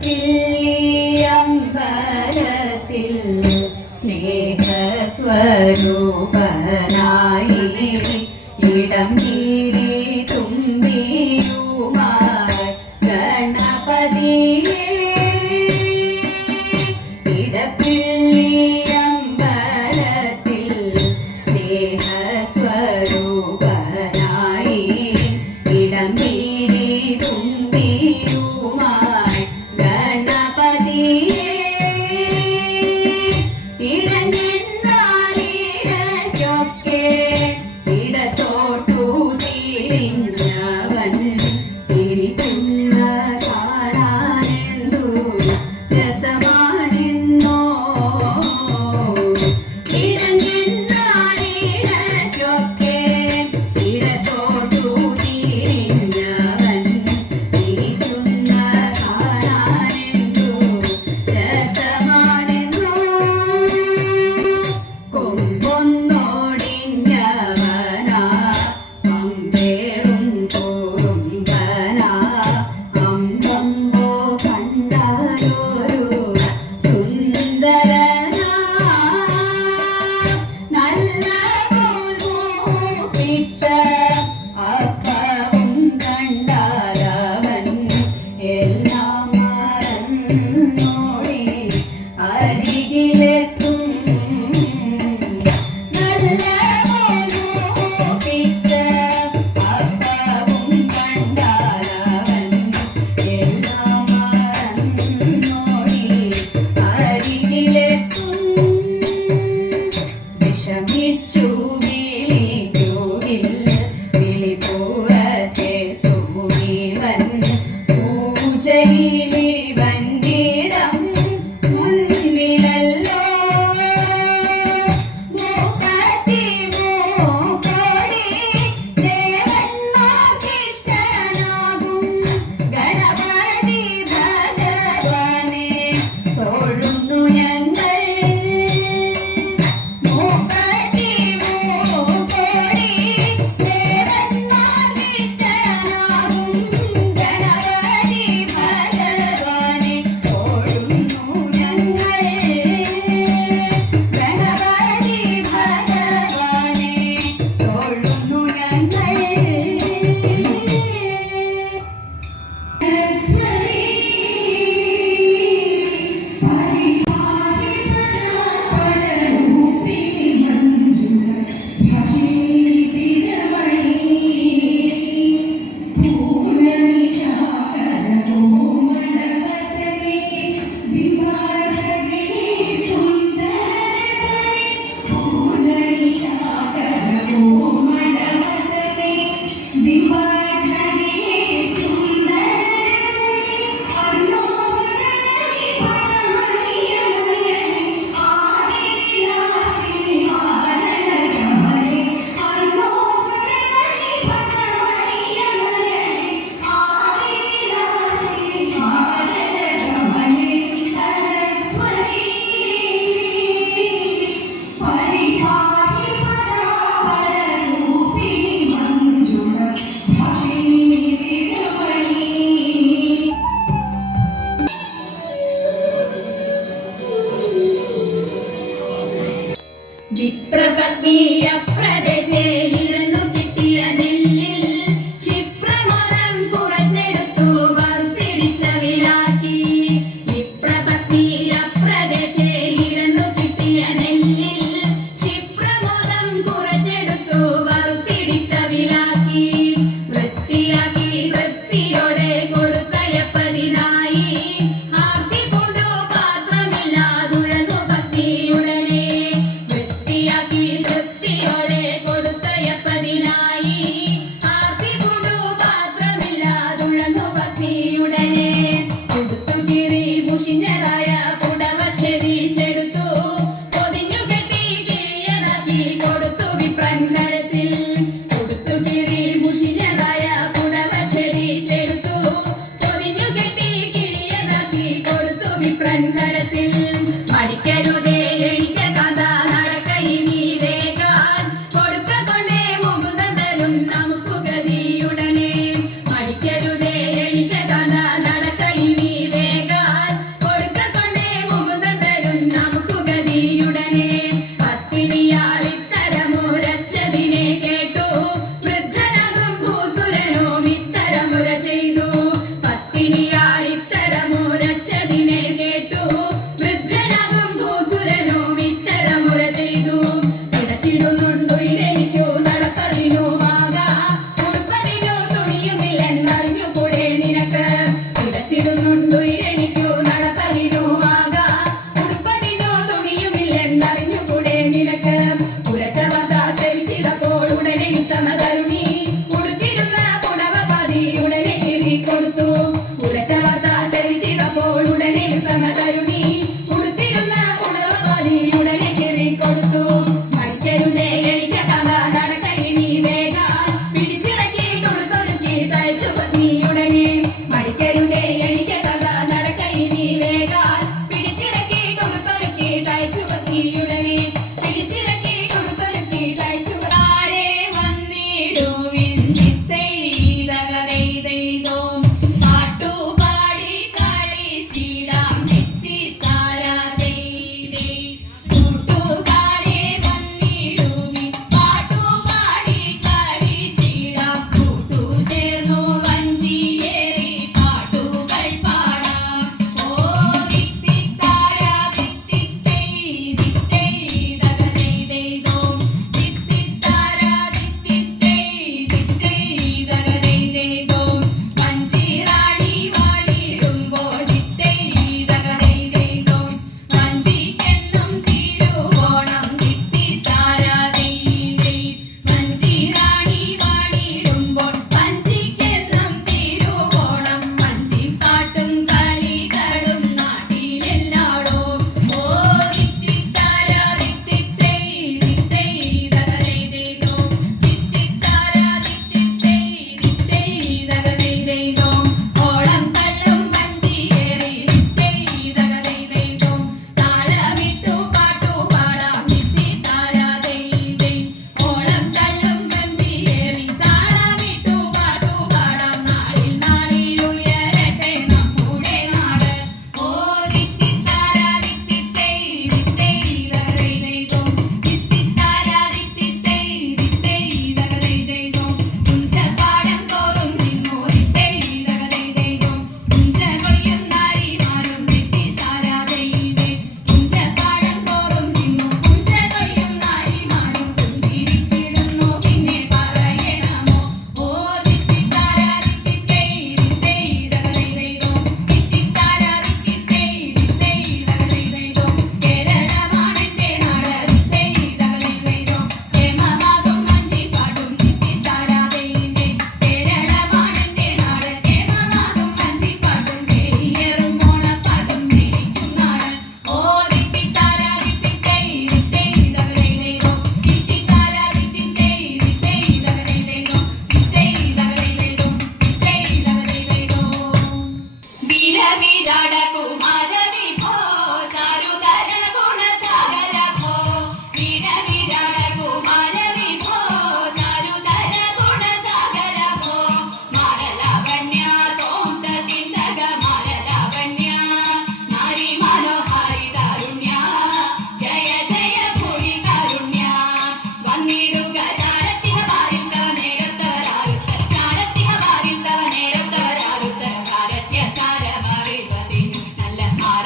ഇടപ്പിള്ളിയമ്പലത്തിൽ സ്നേഹസ്വരൂപനായി ഇടം തീരി തുമ്പിയുമായി ഗണപതിയെ ഇടപ്പിള്ളിയമ്പലത്തിൽ സ്നേഹസ്വരൂപനായി ഇടം തീരി തുമ്പിയുമായി ഗണപതിയെ ഇടഞ്ഞെന്നാലിടയ്ക്കൊക്കെ ഇടത്തോട്ടു തിരിഞ്ഞവൻ തിരിക്കുന്ന കാണാനെന്തു രസമാണെന്നോ ഇടഞ്ഞെന്നാലിടയ്ക്കൊക്കെ ഇടത്തോട്ടു തിരിഞ്ഞവൻ തിരിക്കുന്ന കാണാനെന്തു രസമാണെന്നോ കൊമ്പൊന്നോടിഞ്ഞവനാ അമ്പേറും തോറുമ്പനാ അമ്പമ്പോ കണ്ടാലൊരു സുന്ദരനാ നല്ല മൂപ്പിച്ച അപ്പവും കണ്ടാലവൻ എല്ലാം മറന്നോടി അരികിലെത്തും നല്ല മൂപ്പിച്ച അപ്പവും കണ്ടാലവൻ എല്ലാം മറന്നോടി അരികിലെത്തും വിഷമിച്ചു വിളിക്കുവിൽ വിളിപ്പുറത്തെത്തുമിവൻ പൂജയിലിവന്നിടം മുൻപിലല്ലോ മൂക്കത്തി മൂക്കോടി ദേവന്മാർക്കിഷ്ടനാകും ഗണപതി ഭഗവാനെ തൊഴുന്നു ഞങ്ങൾ മൂക്കത്തി മൂക്കോടി ദേവന്മാർക്കിഷ്ടനാകും ഗണപതി ഭഗവാനെ തൊഴുന്നു ഞങ്ങൾ ഗണപതി ഭഗവാനെ തൊഴുന്നു ഞങ്ങൾ വിപ്രപത്നിയ പ്രദേശേ ഇരുന്നു കിട്ടിയ നെല്ലിൽ ക്ഷിപ്രമോദം കുറച്ചെടുത്തു വറുത്തിടിച്ച വിലാക്കി വിപ്രപത്നിയ പ്രദേശേ ഇരുന്നു കിട്ടിയ നെല്ലിൽ ക്ഷിപ്രമോദം കുറച്ചെടുത്തു വറുത്തിടിച്ച വിലാക്കി വൃത്തിയാക്കി വൃത്തിയോടെ കൊടുത്തയപ്പതിനായി ആർത്തി കൊണ്ടു പാത്രമില്ലാതുഴന്നു ഭക്തിയുടനെ വൃത്തിയാക്കി വൃത്തിയോടെ കൊടുത്തയപ്പതിനായി ആർത്തി കൊണ്ടു പാത്രമില്ലാതുഴന്നു ഭക്തിയുടനെ കൊടുത്തു കീറി മുഷിഞ്ഞതായ പുടവ ചെരിച്ചെടുത്തു പൊതിഞ്ഞു കെട്ടി കിഴിയതാക്കി കൊടുത്തു വിപ്രൻ കരത്തിൽ കൊടുത്തു കീറി മുഷിഞ്ഞതായ പുടവ ചെരിച്ചെടുത്തു പൊതിഞ്ഞു കെട്ടി കിഴിയതാക്കി കൊടുത്തു വിപ്രൻ കരത്തിൽ മടിക്കരുതേ എണിക്ക കാന്ത നടക്ക ഇനി വേഗാൻ കൊടുക്ക കൊണ്ടേ മുകുന്ദൻ തരും നമുക്ക് ഗതിയുടനെ മടിക്കരുതേ എണിക്ക കാന്ത നടക്ക ഇനി വേഗാൻ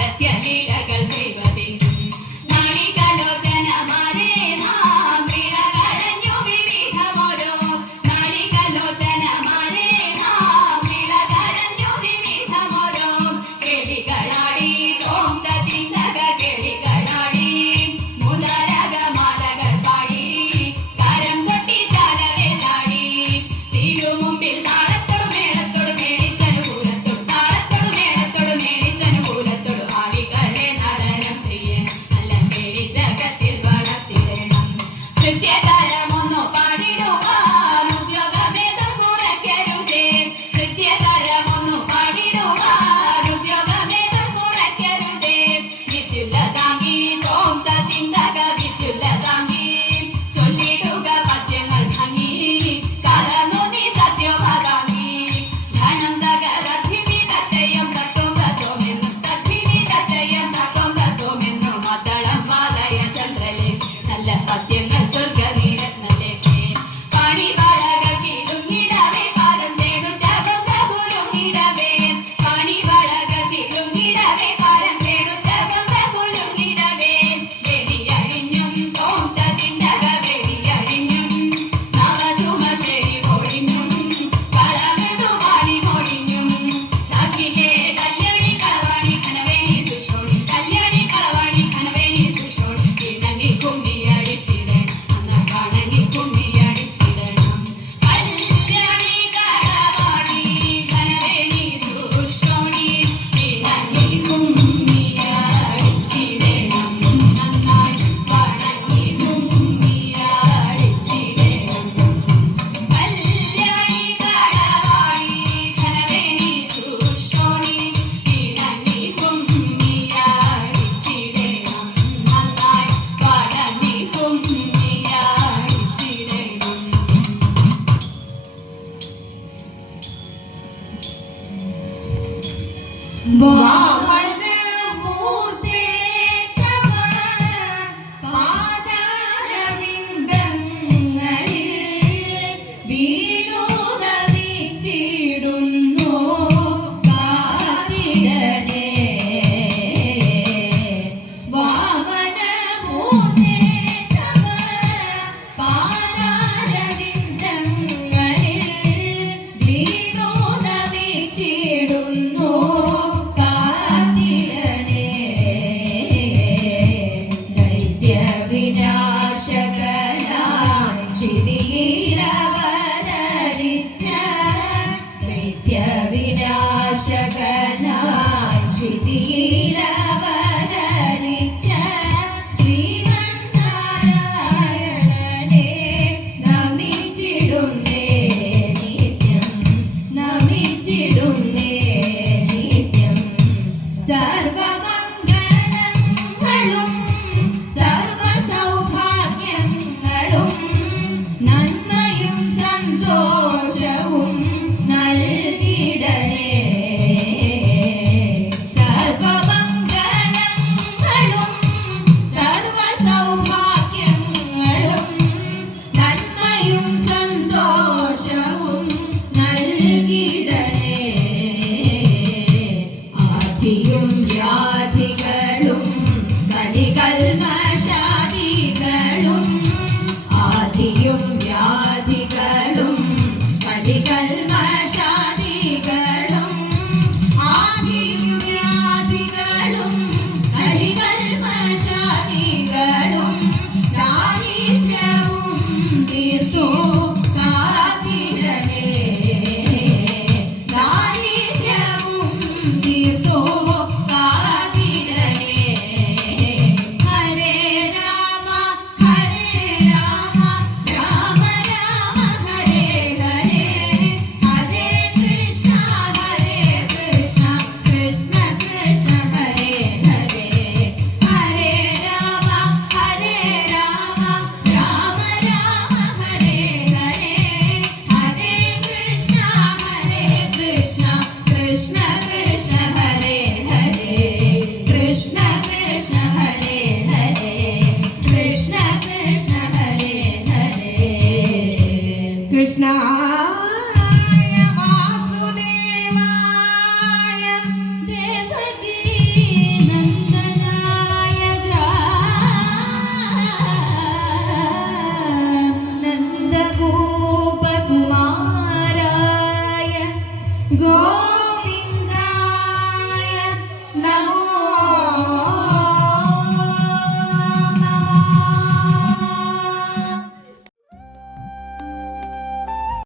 പരസ്യലീലകൾ ചെയ്വതിനും മാളികലോചനമാരെ നാം വിളകളഞ്ഞു വിവിധമോരോ മാളികലോചനമാരെ നാം വിളകളഞ്ഞു വിവിധമോരോ കേളികളാടി തോന്ത തിന്തക കേളികളാടി മുതരകമാലകൾ പാടി കരം കൊട്ടി ചാലവേ ചാടി തിരുമുമ്പിൽ താളത്തോട് മേളത്തോട് മേളിച്ചനുകൂലത്തോട് താളത്തോട് മേളത്തോട് മേളിച്ചനുകൂലത്തോട് ആളികളെ നടനം ചെയ്യേ നല്ല കേളി ജഗത്തിൽ വളർത്തിടണം കൃത്യതരമൊന്നു പാടിടുവാൻ ഉദ്യോഗഭേദം കുറയ്ക്കരുതേ കൃത്യതരമൊന്നു പാടിടുവാൻ ഉദ്യോഗഭേദം കുറയ്ക്കരുതേ വിദ്യുല്ലതാങ്കി തോന്ത തിന്തക വിദ്യുല്ലതാങ്കി ചൊല്ലിടുക പദ്യങ്ങൾ ഭംഗി കലർന്നു നീ സത്യവാദാങ്കി ധനം തകരധിവിധത്തെയും തത്വം തത്വമെന്നു തദ്ധിവിധത്തെയും തത്വം തത്വമെന്നു മദ്ദളം വാദയ ചന്ദ്രലേ നല്ല പദ്യങ്ങൾ ചൊൽക നീ രത്നലേഖേ പണി വളകൾ കിലുങ്ങിടവേ പാരം തേടുറ്റ ഗുരുങ്ങിടവേ പണി വളകൾ കിലുങ്ങിടവേ പാരം തേടുറ്റ ഗുരുങ്ങിടവേ വെടിയഴിഞ്ഞും തോന്ത തിന്തക വെടിയഴിഞ്ഞും നവസുമശേരി ഒഴിഞ്ഞും കളമൃദു പാടി മൊഴിഞ്ഞും സഖിഹേ കല്യാണി കളവാണി ഘനവേണി സുഷോണി കല്യാണി കളവാണി ഘനവേണി സുഷോണി ഇണങ്ങി കുമ്മിയടിച്ചിടണം അന്ന കാണങ്ങി കുമ്മിയടിച്ചിടണം കല്യാണി കളവാണി ഘനവേണി സുഷോണി ഇണങ്ങി കുമ്മിയടിച്ചിടണം നന്നായി വണങ്ങി കുമ്മിയടിച്ചിടണം കല്യാണി കളവാണി ഘനവേണി സുഷോണി ഇണങ്ങി കുമ്മിയടിച്ചിടണം നന്നായി വണങ്ങി കുമ്മിയടിച്ചിടണം വാമനമൂർത്തേ തവ പാദാരവിന്ദങ്ങളിൽ വീണു നമിച്ചിടുന്നു കാത്തിടണേ വാമനമൂർത്തേ തവ പാദാരവിന്ദങ്ങളിൽ വീണു നമിച്ചിടുന്നു കാത്തിടണേ ദൈത്യവിനാശകനായി ക്ഷിതിയിലവതരിച്ച ദൈത്യവിനാശകനായി ക്ഷിതിയിലവതരിച്ച ശ്രീമന്നാരായണനെ നമിച്ചിടുന്നേ നിത്യം നമിച്ചിടുന്നേ നിത്യം സർവമംഗളങ്ങളും സർവസൗഭാഗ്യങ്ങളും നന്മയും സന്തോഷവും നൽകിടണേ സർവമംഗളങ്ങളും സർവസൗഭാഗ്യങ്ങളും നന്മയും സന്തോഷവും നൽകിടണേ ആധിയും വ്യാധികളും കലികൽമഷാദികളും ആധിയും വ്യാധികളും കലികൽമഷാദികളും ആധിയും വ്യാധികളും കലികൽമഷാദികളും ദാരിദ്ര്യവും തീർത്തു കാത്തിടണേ ദാരിദ്ര്യവും തീർത്തു കാത്തിടണേ ഹരേ രാമ രാമ രാമ രാമ ഹരേ ഹരേ ഹരേ കൃഷ്ണ കൃഷ്ണ കൃഷ്ണ ഹരേ ഹരേ ഹരേ രാമ രാമ രാമ ഹരേ ഹരേ ഹരേ കൃഷ്ണ കൃഷ്ണ കൃഷ്ണ ഹരേ ഹരേ കൃഷ്ണ കൃഷ്ണ